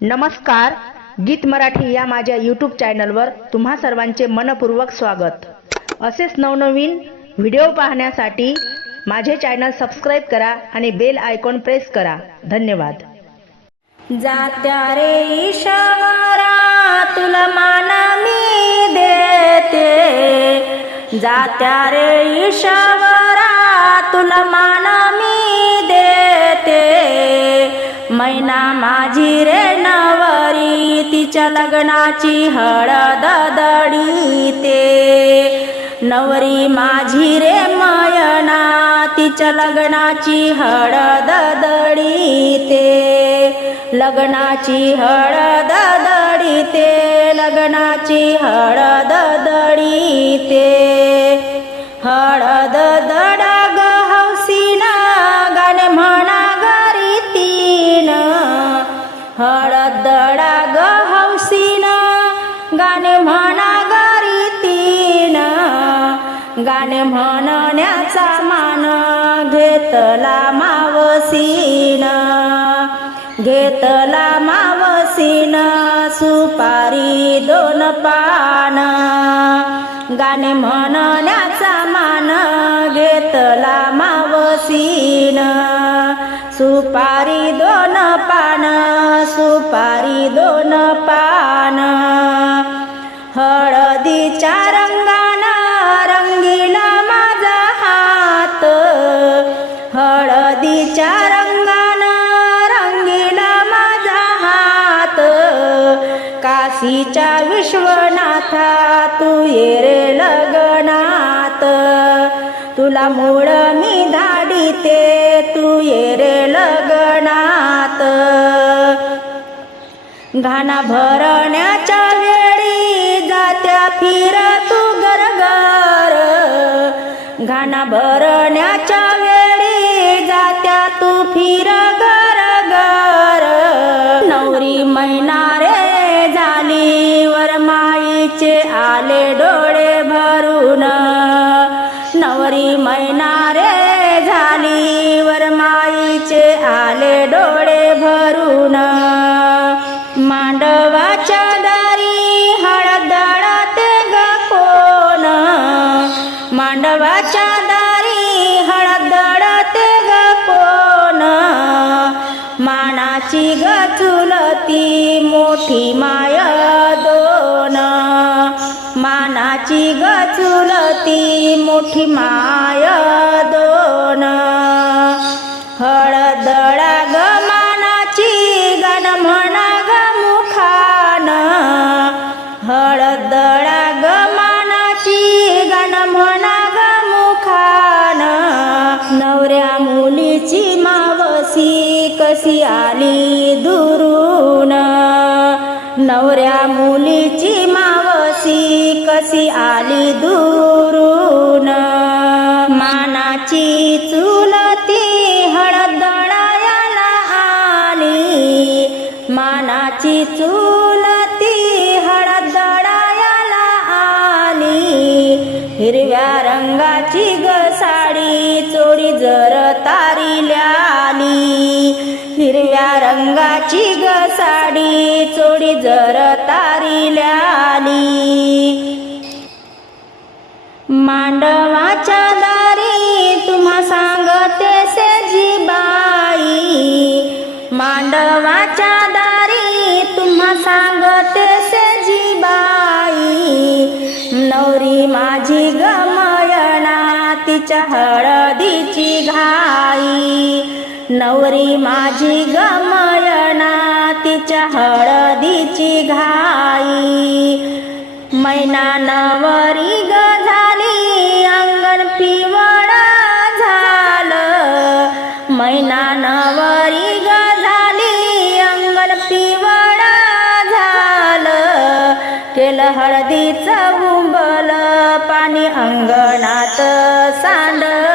नमस्कार गीत मराठी या माझ्या यूट्यूब चॅनलवर तुम्हा सर्वांचे मनपूर्वक स्वागत. असेच नवनवीन व्हिडिओ पाहण्यासाठी माझे चॅनल सबस्क्राईब करा आणि बेल आयकॉन प्रेस करा. धन्यवाद. जात्या रे ईश्वरा तुला मान मी देते. जात्या रे ईश्वरा तुला मान मी देते. मैना माझी रे नवरी तिच्या लग्नाची हळद दडीते. नवरी माझी रे मयना तिच्या लग्नाची हळद दडीते. लग्नाची हळद दडीते लग्नाची हळद हळद दडा ग हौसीना गाणे म्हणा घरी तीन. गाणे म्हणण्याचा मान घेतला मावसीन. घेतला मावसीन सुपारी दोन पान. गाणे म्हणण्याचा मान घेतला मावसीन. सुपारी दोन पान. पान. हळदीच्या रंगाना रंगीला माझा हात. हळदीच्या रंगाना रंगीला माझा हात. काशीच्या विश्वनाथा तू ये रे लग्नात. तुला मूळ मी धाडीते तू ये रे लग्नात. घाना भरण्याच्या वेळी जात्या फिर तू गरगर घाना भरण्याच्या वेळी जात्या तू फिर गरगर नवरी मैना रे झाली वरमाईचे आले डोळे भरून. नवरी मैना रे झाली वरमाईचे आले डोळे मानाची गचुलती मोठी माय दोन. मानाची गचुलती मोठी माय दोन. हळ कशी आली दुरून नवऱ्या मुलीची मावशी कशी आली दुरून. मानाची चुलती हळदळायाला आली मानाची चुलती हळदळायाला आली. हिरव्या रंगाची ग जर जर तारिल्याली. मांडवाच्या दारी तुम्हा सांगते सेजी बाई. मांडवाच्या दारी तुम्हा सांगते सेजी बाई. नवरी माझी गमयणा तिच्या हळदीची घाई. नवरी माझी गमयना तिच्या हळदीची घाई. मैना नवरी ग झाली अंगण पिवळ झालं. मैना नवरी ग झाली अंगण पिवळ झालं. केलं हळदीचं उंबल पाणी अंगणात सांडल.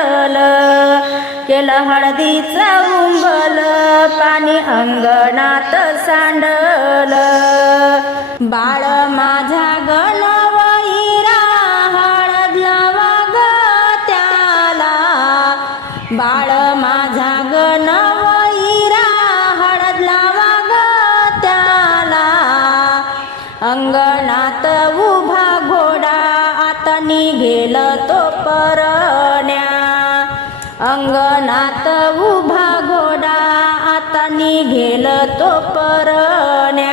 केलं हळदीचं उंबल पाणी अंगणात सांडल. बाळ माझा गणवैरा हळद लावा ग त्याला. बाळ माझा गणवैरा हळद लावा ग अंगणात उभा घोडा आता निघेल तो अंगणात उभा घोडा आता निघेल तो परण्या